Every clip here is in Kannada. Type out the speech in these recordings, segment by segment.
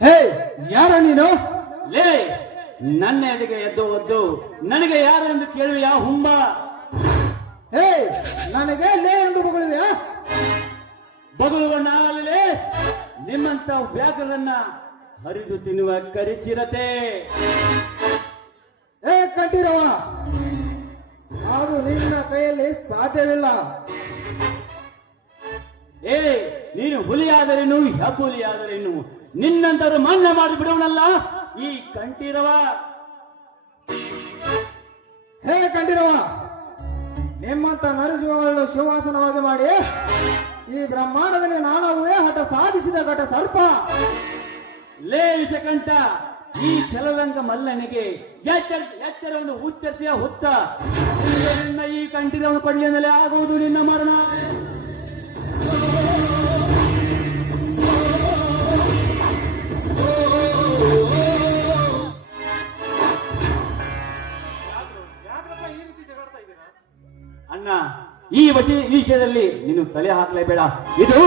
ಹೇ, ಯಾರ ನೀನು? ಲೇ, ನನ್ನ ಎದೆಗೆ ಎದ್ದು ಒದ್ದು ನನಗೆ ಯಾರು ಎಂದು ಕೇಳುವಿಯಾ ಹುಂಬ? ಹೇ, ನನಗೆ ಲೇ ಎಂದು ಬಗಳುವಿಯಾ? ಬಗಳುವ ನಾಲೇ ನಿಮ್ಮಂತ ವ್ಯಾಕರನ್ನ ಹರಿದು ತಿನ್ನುವ ಕರಿಚಿರತೆ. ಏ ಕಂಠೀರವ, ಅದು ನಿನ್ನ ಕೈಯಲ್ಲಿ ಸಾಧ್ಯವಿಲ್ಲ. ಏ, ನೀನು ಹುಲಿಯಾದರೇನು ಹೆಬ್ಬುಲಿಯಾದರೇನು, ನಿನ್ನಂತರು ಮನ್ನ ಮಾಡಿ ಬಿಡುವನಲ್ಲ ಈ ಕಂಠೀರವ. ಹೇ ಕಂಠೀರವ, ನಿಮ್ಮಂತ ನರಸಿಂಹವನ್ನು ಸಿಂಹಾಸನವಾಗಿ ಮಾಡಿ ಈ ಬ್ರಹ್ಮಾಂಡದಲ್ಲಿ ನಾನವೇ ಹಠ ಸಾಧಿಸಿದ ಘಟ ಸರ್ಪ. ಲೇ ವಿಷಕಂಠ, ಈ ಛಲದಂಗ ಮಲ್ಲನಿಗೆ ಎಚ್ಚರವನ್ನು ಉಚ್ಚರಿಸಿಯ ಹುಚ್ಚ. ನಿನ್ನ ಈ ಕಂಠೀರವನ್ನು ಕೊಡ್ಲಿಂದಲೇ ಆಗುವುದು ನಿನ್ನ ಮರಣ. ಅಣ್ಣ, ಈ ವಿಷಯದಲ್ಲಿ ನೀನು ತಲೆ ಹಾಕಲೇಬೇಡ. ಇದು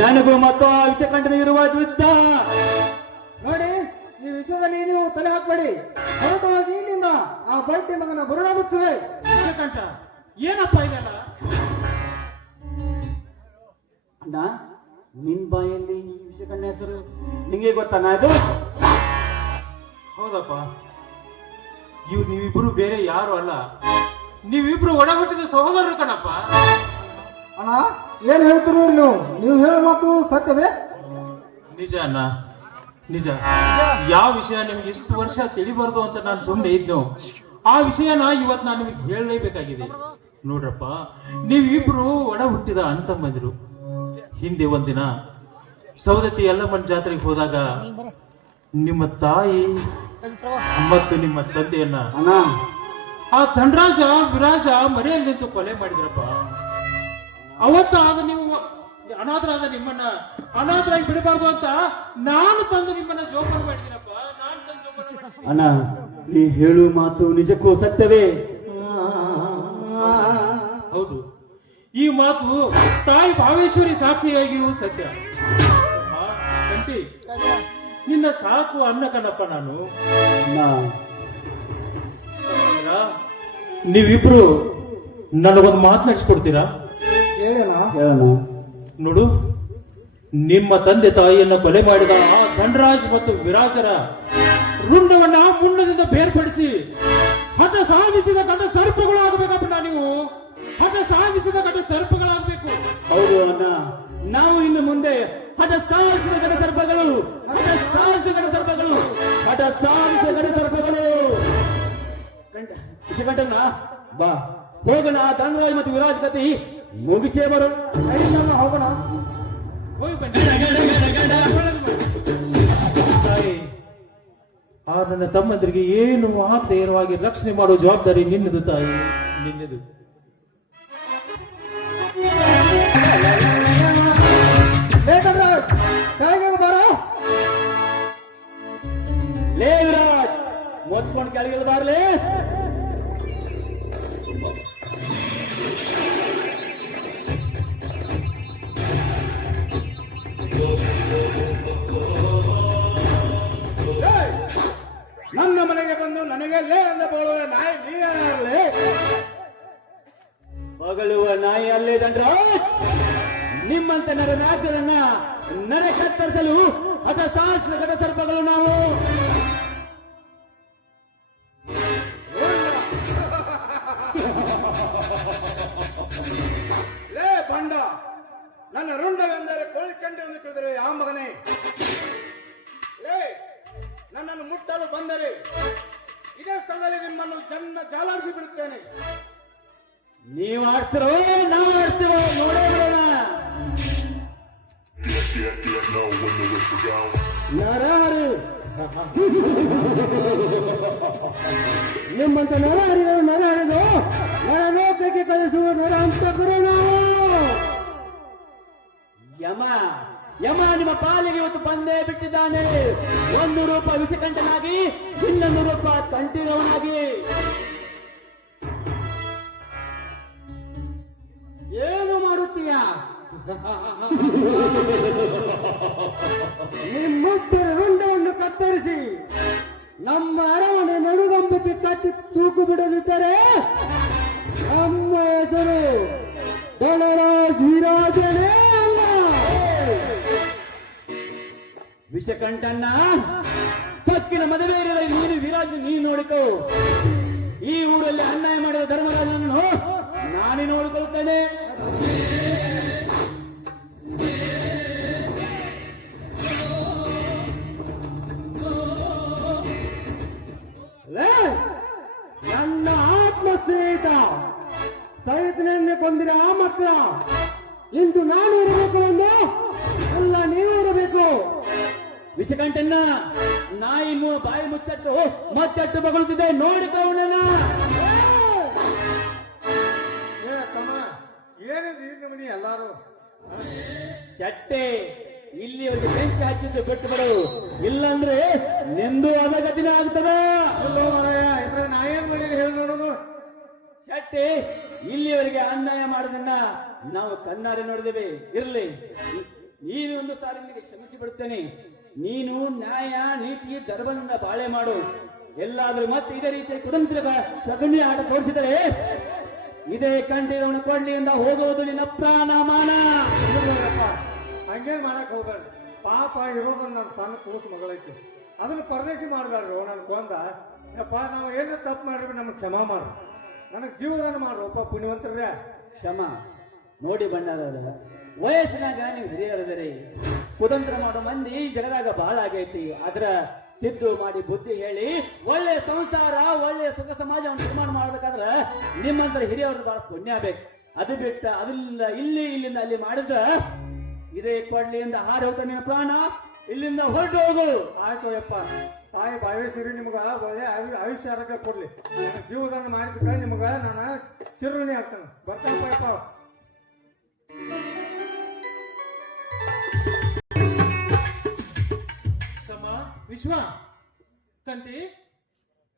ನನಗೂ ಮತ್ತು ಆ ವಿಷಕಂಠನ ಇರುವ ಯುದ್ಧ. ನೋಡಿ, ಈ ವಿಷಯದಲ್ಲಿ ನೀವು ತಲೆ ಹಾಕಬೇಡಿ. ಹೊರಟುವಾಗಿ ಇಲ್ಲಿಂದ ಆ ಬಡ್ಡಿ ಮಗನ ಬರುಣಾಗುತ್ತವೆ. ವಿಷಕಂಠ, ಏನಪ್ಪ ಇದೆಲ್ಲ? ಅಣ್ಣ, ನಿನ್ ಬಾಯಲ್ಲಿ ಈ ವಿಷಕಂಠ ಹೆಸರು ನಿಂಗೆ ಗೊತ್ತಣ್ಣ? ಇದು ಹೌದಪ್ಪ, ನೀವಿಬ್ರು ಬೇರೆ ಯಾರು ಅಲ್ಲ, ನೀವಿಬ್ರು ಒಡ ಹುಟ್ಟಿದ ಸಹೋದರರು ಕಣಪ್ಪ. ಅಣ್ಣ, ಏನ್ ಹೇಳ್ತಿರೋ ನೀವು ಹೇಳೋ ಮಾತು ಸತ್ಯವೇ? ನಿಜ ಅಣ್ಣ, ನಿಜ. ಯಾವ ವಿಷಯ ನಿಮ್ಗೆ ಇಷ್ಟು ವರ್ಷ ತಿಳಿಬಾರ್ದು ಅಂತ ನಾನು ಸುಮ್ಮನೆ ಇದ್ನು, ಆ ವಿಷಯನ ಇವತ್ತು ನಾನು ನಿಮಗೆ ಹೇಳಲೇಬೇಕಾಗಿದೆ. ನೋಡ್ರಪ್ಪ, ನೀವಿಬ್ರು ಒಡ ಹುಟ್ಟಿದ ಅಂತಮ್ಮಂದಿರು. ಹಿಂದೆ ಒಂದಿನ ಸೌದತ್ತಿ ಯಲ್ಲಮ್ಮನ ಜಾತ್ರೆಗೆ ಹೋದಾಗ ನಿಮ್ಮ ತಾಯಿ ಮತ್ತು ನಿಮ್ಮ ತಂದೆಯನ್ನ ಅಣ್ಣ, ಆ ಧನರಾಜ ವಿರಾಜ ಮರೆಯಲ್ಲಿ ನಿಂತು ಕೊಲೆ ಮಾಡಿದ್ರಪ್ಪ. ಅವತ್ತಾಗ ನೀವು ಅನಾಥರಾದ ನಿಮ್ಮನ್ನ ಅನಾಥರಾಗಿ ಬಿಡಬಾರ್ದು ಅಂತ ನಾನು ತಂದು ನಿಮ್ಮನ್ನ ಜೋಪಾನ ಮಾಡಿದ್ದೀನಪ್ಪ. ನಾನು ತಂದು ಜೋಪಾನ ಮಾಡಿದ್ದೀನಿ. ಅಣ್ಣ, ನೀ ಹೇಳು ಮಾತು ನಿಜಕ್ಕೂ ಸತ್ಯವೇ? ಹೌದು, ಈ ಮಾತು ತಾಯಿ ಭಾವೇಶ್ವರಿ ಸಾಕ್ಷಿಯಾಗಿಯೂ ಸತ್ಯ. ಕಂಟಿ, ನಿನ್ನ ಸಾಕು ಅನ್ನ ಕಣಪ್ಪ ನಾನು. ಅಣ್ಣ, ನೀವಿಬ್ರು ನನಗೊಂದು ಮಾತನಾಡಿಸ್ಕೊಡ್ತೀರಾ? ಹೇಳೋಣ. ಹೇಳೋಣ. ನೋಡು, ನಿಮ್ಮ ತಂದೆ ತಾಯಿಯನ್ನ ಕೊಲೆ ಮಾಡಿದ ಆ ಧನರಾಜ್ ಮತ್ತು ವಿರಾಜರ ರುಂಡವನ್ನ ಮುಂಡದಿಂದ ಬೇರ್ಪಡಿಸಿ ಹಠ ಸಾಧಿಸಿದ ಗಂಡ ಸರ್ಪಗಳಾಗಬೇಕಪ್ಪ. ನೀವು ಹಠ ಸಾಧಿಸಿದ ಗಂಡ ಸರ್ಪಗಳಾಗಬೇಕು. ಹೌದು ಅಣ್ಣ, ನಾವು ಇನ್ನು ಮುಂದೆ ಹಠ ಸಾಧಿಸಿದ ಗಡ ಸರ್ಪಗಳು, ಹಠ ಸಾಧಿಸಿದ ಗಡ ಸರ್ಪಗಳು, ಹಠ ಸಾಧಿಸಿದ ಗಡ ಸರ್ಪಗಳು. ವಿಷಕಂಠನ ಬಾ, ಹೋಗೋಣ. ಧನರಾಜ್ ಮತ್ತು ವಿರಾಜ್ ಕತಿ ಮುಗಿಸೇ ಬರೋಣ. ಹೋಗೋಣ. ಹೋಗಿ ಬನ್ನಿ. ತಾಯಿ, ಆ ನನ್ನ ತಮ್ಮಂದರಿಗೆ ಏನು ಆಗದೆ ಇರುವಾಗಿ ರಕ್ಷಣೆ ಮಾಡುವ ಜವಾಬ್ದಾರಿ ನಿನ್ನದು ತಾಯಿ, ನಿನ್ನದು. ಬಾರೋ. ಲೇ ವಿರಾಜ್, ಮುಚ್ಕೊಂಡು ಕೆಳಗೆ ಬಾರ್ಲೇ. ನನ್ನ ಮನೆಗೆ ಬಂದು ನನಗೆ ಲೇ ಅಂತ ಬಗಳುವ ನಾಯಿ ನೀವೇ? ಬಗಳುವ ನಾಯಿ ಅಲ್ಲೇ ಧನರಾಜ್. ನಿಮ್ಮಂತ ನರನಾಥರನ್ನ ನರ ಕತ್ತರಿಸಲು ಹಠ ಸಾಹಸ ಘಟ ಸರ್ಪಗಳು ನಾವು. ಲೇ ಬಂಡ, ನನ್ನ ರುಂಡವೆಂದರೆ ಕೋಳಿ ಚಂಡೆ ಎಂದು ತಿಳಿದರೆ ಆ ಮಗನೇ. ಲೇ, ನನ್ನನ್ನು ಮುಟ್ಟಲು ಬಂದರೆ ಇದೇ ಸ್ಥಳದಲ್ಲಿ ನಿಮ್ಮನ್ನು ಜಾಲಾಡಿಸಿ ಬಿಡುತ್ತೇನೆ. ನೀವು ಆಡ್ತಿರೋ ನಾವು ಆಡ್ತಿರೋ ನೋಡೇ ಬಿಡೋಣ. ನರಹರಿ, ನಿಮ್ಮಂತ ನರಹರಿಗಳು ನರಹರಿದು ನರಲೋಕಕ್ಕೆ ಕಳಿಸುವ ನರ ಹಂತಕರು ನಾವು. ಯಮ ಯಮ ನಿಮ್ಮ ಪಾಲಿಗೆ ಇವತ್ತು ಬಂದೇ ಬಿಟ್ಟಿದ್ದಾನೆ. ಒಂದು ರೂಪ ವಿಷಕಂಠನಾಗಿ, ಇನ್ನೊಂದು ರೂಪ ಕಂಠೀರವನಾಗಿ. ಏನು ಮಾಡುತ್ತೀಯ? ನಿಮ್ಮೊಬ್ಬರ ರುಂಡವನ್ನು ಕತ್ತರಿಸಿ ನಮ್ಮ ಅರಮನೆ ನಡುಗಂಬಕ್ಕೆ ಕಟ್ಟಿ ತೂಕು ಬಿಡದಿದ್ದರೆ ನಮ್ಮ ಹೆಸರು ಬಲರಾಜ್ ವಿರಾಜನೇ ಅಲ್ಲ. ವಿಷಕಂಠಣ್ಣ, ಸಕ್ಕಿನ ಮದುವೆ ಇರಲ್ಲ, ನೀನು ವಿರಾಜ್ ನೀನು ನೋಡಿಕೋ. ಈ ಊರಲ್ಲಿ ಅನ್ಯಾಯ ಮಾಡಿದ ಧರ್ಮರಾಜನನ್ನು ನಾನೇ ನೋಡಿಕೊಳ್ಳುತ್ತೇನೆ. ಲೇ, ನನ್ನ ಆತ್ಮ ಸ್ನೇಹಿತ ಸೈತನನ್ನೇ ಕೊಂದಿರ ಆ ಮಕ್ಕಳ ಇಂದು ನಾನು ಇರಬೇಕು ಎಂದು ಅಲ್ಲ ನೀವು ಇರಬೇಕು. ವಿಷಕಂಠಣ್ಣ, ನಾಯಿ ಬಾಯಿ ಮುಚ್ಚಟ್ಟು ಮತ್ತೆಟ್ಟು ಬಗಳುತ್ತಿದ್ದೆ, ನೋಡಿಕೊಳ್ಳೋಣ. ಏ ತಮ್ಮ, ಏನಿದೆ ಈ ನಮನಿ ಎಲ್ಲಾರು? ಶೆಟ್ಟೆ, ಇಲ್ಲಿವರೆಗೆ ಬೆಂಕಿ ಹಚ್ಚಿದ್ದು ಬಿಟ್ಟು ಬಿಡು, ಇಲ್ಲಂದ್ರೆ ನಿಂದು ಅಧಗತಿನ ಆಗ್ತದ. ಅಲ್ಲೋ ಮಾರಾಯ, ಇದ್ರೆ ನಾ ಏನ್ ಮಾಡಿದ್ರೆ ಹೇಳಿ ನೋಡೋದು. ಶೆಟ್ಟಿ, ಇಲ್ಲಿವರೆಗೆ ಅನ್ಯಾಯ ಮಾಡೋದನ್ನ ನಾವು ಕಣ್ಣಾರೆ ನೋಡಿದ್ದೇವೆ. ಇರ್ಲಿ, ನೀನು ಒಂದು ಸಾರಿ ನಿನಗೆ ಕ್ಷಮಿಸಿ ಬಿಡುತ್ತೇನೆ. ನೀನು ನ್ಯಾಯ ನೀತಿ ಧರ್ಮದಿಂದ ಬಾಳೆ ಮಾಡು. ಎಲ್ಲಾದ್ರೂ ಮತ್ತೆ ಇದೇ ರೀತಿ ಕುಟುಂಬದ ಸಗಣಿ ಆಟ ತೋರಿಸಿದರೆ ಇದೇ ಕಂಠಿರವನು ಕೊಳ್ಳಿಯಿಂದ ಹೋಗುವುದು ನಿನ್ನ ಪ್ರಾಣ ಮಾನ. ಹಂಗೇನ್ ಮಾಡಕ್ ಹೋಗ್ಬೇಡ್ರಿ. ಪಾಪ ಇರೋದು ನನ್ನ ಸಣ್ಣ ಕೂಸು ಮಗಳೈತಿ, ಅದನ್ನ ಪರದೇಶಿ ಮಾಡ್ಬೇಡ್ರಿ. ನನ್ ಕೊಂದ ಯಪ್ಪ, ನಾವು ಏನೇ ತಪ್ಪು ಮಾಡಿದ್ರೆ ನಮಗೆ ಕ್ಷಮಾ ಮಾಡ್ರಿ, ನನಗೆ ಜೀವದಾನ ಮಾಡ್ರಪ್ಪ ಪುಣ್ಯವಂತರ್ರೆ. ಕ್ಷಮ ನೋಡಿ ಬಣ್ಣದ ವಯಸ್ಸಿನಾಗ ನೀವು ಹಿರಿಯರದರೆ ಕುತಂತ್ರ ಮಾಡೋ ಮಂದಿ ಈ ಜಗದಾಗ ಬಹಳ ಆಗೈತಿ. ಅದರ ತಿದ್ದು ಮಾಡಿ ಬುದ್ಧಿ ಹೇಳಿ ಒಳ್ಳೆ ಸಂಸಾರ, ಒಳ್ಳೆ ಸುಖ ಸಮಾಜವನ್ನು ನಿರ್ಮಾಣ ಮಾಡ್ಬೇಕಾದ್ರ ನಿಮ್ಮಂತರ ಹಿರಿಯವ್ರದ್ದು ಬಹಳ ಪುಣ್ಯ ಬೇಕು. ಅದು ಬಿಟ್ಟ ಅದರಿಂದ ಇಲ್ಲಿಂದ ಅಲ್ಲಿ ಮಾಡಿದ ಇದೇ ಕೊಡ್ಲಿಯಿಂದ ಹಾರಿ ಹೋಗ್ತಾ ನಿನ್ನ ಪ್ರಾಣ. ಇಲ್ಲಿಂದ ಹೊರಟು ಹೋಗು. ಆಯ್ತು ಯಪ್ಪ, ತಾಯಿ ಬಾವೇಶ್ವರಿ ನಿಮ್ಗ ಒಳ್ಳೆ ಆಯುಷ್ಯ ಆರೋಗ್ಯ ಕೊಡ್ಲಿ. ನನ್ನ ಜೀವದಾನ ಮಾಡಿದ್ದಕ್ಕ ನಿಮ್ಗ ನಾನು ಚಿರುಣಿ ಆಗ್ತಾನೆ. ಬರ್ತಾನಪ್ಪ ಯಪ್ಪ. ತಮ್ಮ ವಿಶ್ವ, ಕಂತಿ,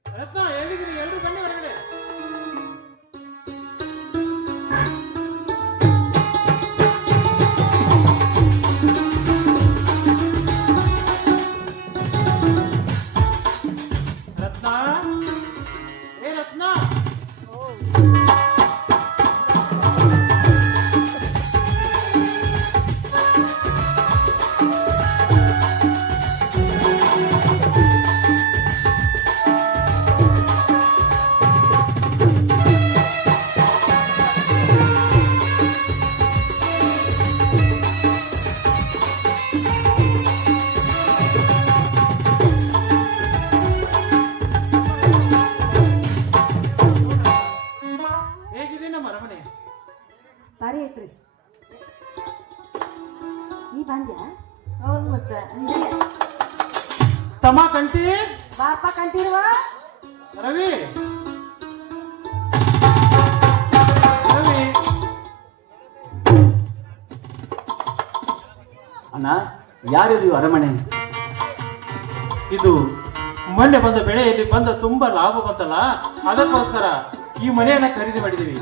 ರತ್ನ, ಎಲ್ಲಿದ್ದೀರಿ? ಎಲ್ರು ಬನ್ನಿ ಹೊರಗಡೆ. ರತ್ನ, ಏ ರತ್ನ, ಹೇಗಿದೆ ನಮ್ಮ ಅರಮನೆ? ಭಾರಿ ಐತ್ರಿ. ನೀ ಬಂದ್ಯಾ? ಹೌದು, ಮತ್ತ ತಮ್ಮ ಕಂತಿ, ಬಾಪ ಕಂಟಿರುವ ರವಿ, ರವಿ, ಅಣ್ಣ, ಯಾರಿದು ಅರಮನೆ? ಇದು ಮೊನ್ನೆ ಬಂದ ಬೆಳೆಯಲ್ಲಿ ಬಂದ ತುಂಬಾ ಲಾಭ ಬಂತಲ್ಲ, ಅದಕ್ಕೋಸ್ಕರ ಈ ಮನೆಯನ್ನ ಖರೀದಿ ಮಾಡಿದೀವಿ.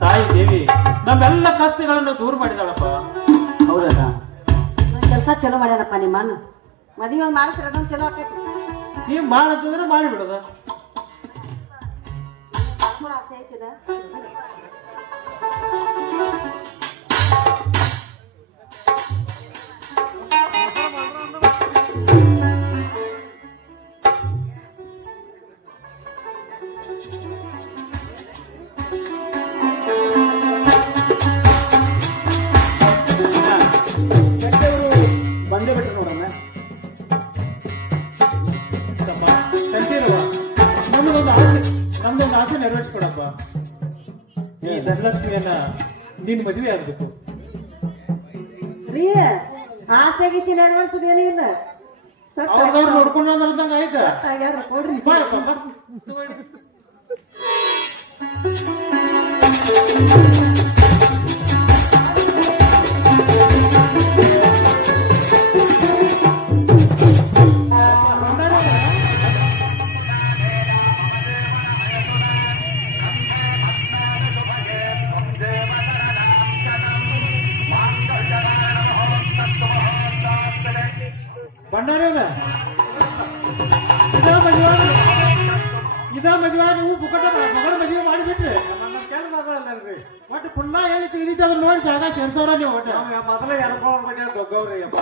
ತಾಯಿ ದೇವಿ ನಮ್ಮೆಲ್ಲ ಕಷ್ಟಗಳನ್ನು ದೂರ ಮಾಡಿದಾಳಪ್ಪ. ಹೌದಣ್ಣ, ಕೆಲಸ ಚಲೋ ಮಾಡ್ಯಾರಪ್ಪ ನಿಮ್ಮನ್ನ. ಮದುವೆ ಒಂದು ಮಾಡ್ತೀರ, ಅದೊಂದು ಚಲೋ ಆಕೈತಿ. ನೀವ್ ಮಾಡಂತಂದ್ರೆ ಮಾಡಿಬಿಡೋದ. ಆಸೆ ಐತಿದ. ಬಂದೇ ಬಿಟ್ರು ನೋಡಣ್ಣ. ತಮ್ಮ ಕಂತಿರವ, ನಮ್ದೊಂದು ಆಸೆ ನೆರವೇರಿಸ್ಕೊಡಪ್ಪ. ಈ ಧನಲಕ್ಷ್ಮಿಯನ್ನ ನಿನ್ ಮದುವೆ ಆಗ್ಬೇಕು. ರೀ, ಆಸೆ ಗೀಸಿ ನೆರವೇರಿಸೋದೇನು ಇಲ್ಲ. ಅವ್ರದವ್ರು ನೋಡ್ಕೊಂಡು ಅಂದಂಗ ಆಯ್ತಾ? ಆಗ್ಯಾರ ಕೊಡ್ರಿ. ಬಾಯಪ್ಪ, ಬಾ. ಬಂಡಾರೇನ ಇದ ಮದುವೆ ನೀವು ಬುಕ್ಕಟ ಮಗಳ ಮದುವೆ ಮಾಡಿಬಿಟ್ರಿ ನನ್ನ ಕೆಲಸ ಅದಲ್ರಿ ಒಟ್ಟು ಪುಣ್ಣ ಎಲ್ಲಿ ಸಿಗಲಿಕ್ಕೆ ಅದನ್ನ ನೋಡಿ ಜಾಗ ಸೇರ್ಸೋರ ನೀವು ಒಟ್ಟು ಮೊದಲೇ ಎರ್ಕೊಂಡ್ ಬಗ್ಗೆ ದೊಡ್ಡವ್ರಿ ಅಪ್ಪ.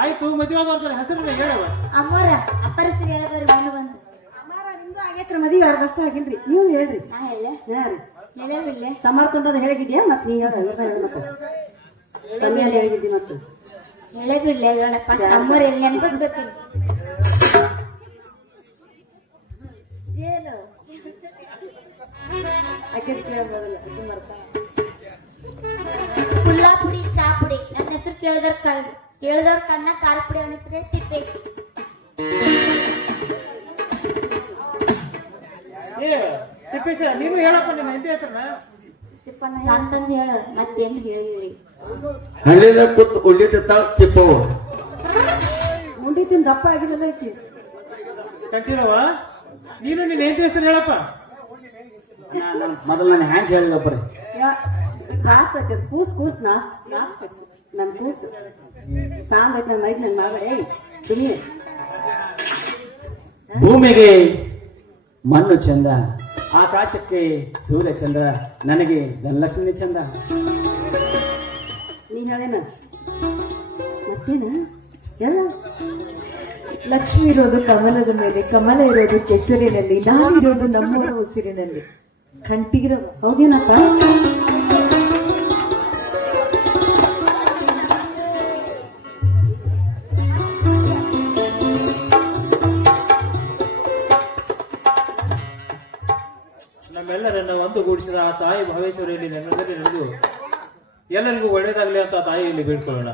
ಆಯ್ತು ಮದುವೆ ಆಗೋರ್ತಾರೆ ಹೆಸರನ್ನ ಹೇಳವ ಅಮ್ಮರ ಅಪ್ಪರ ಹೆಸರು ಹೇಳಿದ್ರಿ ಬಂದು ಬಂದು ಅಮ್ಮಾರ ನಿಮ್ದು ಆಗೈತ್ರಿ ಮದುವೆ ಅರ್ಧಷ್ಟ ಆಗಿಲ್ರಿ ನೀವು ಹೇಳ್ರಿ ನಾ ಹೇಳ ಹಾ ರೀ ಹೇಳವಿಲ್ಲ ಸಮರ್ಥಂದದ ಹೇಳಿದ್ಯಾ ಮತ್ ನೀ ಹೇಳ ಮತ್ತೆ ಸಮಯ ಹೇಳಿದ್ದಿ ಮತ್ತೆ ಹೇಳೇ ಬಿಡ್ಲೆ ಹೇಳ ಫಸ್ಟ್ ಅಮ್ಮರ ಎಲ್ಲಿ ನೆನಪಿಸ್ಬೇಕಿಲ್ಲ ಏನು ಯಾಕೆ ಕೇಳ್ಬೋದಲ್ಲ ಅದು ಮರ್ತಾ ಕುಲ್ಲಾ ಪುಡಿ ಚಾ ಪುಡಿ ನನ್ನ ಹೆಸರು ಕೇಳಿದವ್ರ ಕಣ್ಣ ಖಾರ ಪುಡಿ ಅವನ ಹೆಸರು ತಿಪ್ಪೇಶ್ ಏ ತಿಪ್ಪೇಶ ನೀವು ಹೇಳಪ್ಪ ನಿಮ್ಮ ಹೆಂಡತಿ ಹತ್ರನ ತಿಪ್ಪಣ್ಣ ಚಂದಂದು ಹೇಳ ಮತ್ತೇನು ಹೇಳಿರಿ ಹಳ್ಳಿದ ಕೂತ್ ಉಳಿದ ತಿಪ್ಪವು ಮುಂಡಿ ತಿಂದು ದಪ್ಪ ಆಗಿದಲ್ಲ ಐತಿ ಕಂಟಿನವ ನೀನು ನಿನ್ನ ಹೆಂಡತಿ ಹೆಸರು ಹೇಳಪ್ಪ ಮೊದಲು ನನ್ನ ಹ್ಯಾಂಡ್ ಹೇಳಿದಪ್ಪರಿ ಕಾಸ್ತೈತೆ ಕೂಸ್ ನನ್ ಕೂಸ್ ಸಾಂಗ್ ಐತೆ ನನ್ನ ಮೈಕ್ ನನ್ ಮಾಡಬೇಡ ಸುಮ್ಮನೆ ಭೂಮಿಗೆ ಮಣ್ಣು ಚಂದ, ಆಕಾಶಕ್ಕೆ ಸೂರ್ಯ ಚಂದ್ರ, ನನಗೆ ಧನಲಕ್ಷ್ಮಿ ಚಂದ. ನೀ ಹೇಳೇನ ಮತ್ತೇನ ಹೇಳ ಲಕ್ಷ್ಮಿ ಇರೋದು ಕಮಲದ ಮೇಲೆ, ಕಮಲ ಇರೋದು ಕೆಸರಿನಲ್ಲಿ, ನಾನಿರೋದು ನಮ್ಮೂರ ಉಸಿರಿನಲ್ಲಿ. ಕಂಠಿಗಿರೋ ಹೌದೇನಪ್ಪ ನಮ್ಮೆಲ್ಲರನ್ನ ಒಂದುಗೂಡಿಸಿದ ಆ ತಾಯಿ ಭಾವೇಶ್ವರಿಯಲ್ಲಿ ನೆನದಲ್ಲಿ ನಡೆದು ಎಲ್ಲರಿಗೂ ಒಳ್ಳೇದಾಗ್ಲಿ ಅಂತ ಆ ತಾಯಿಯಲ್ಲಿ ಬೇಡ್ಕೊಳ್ಳೋಣ.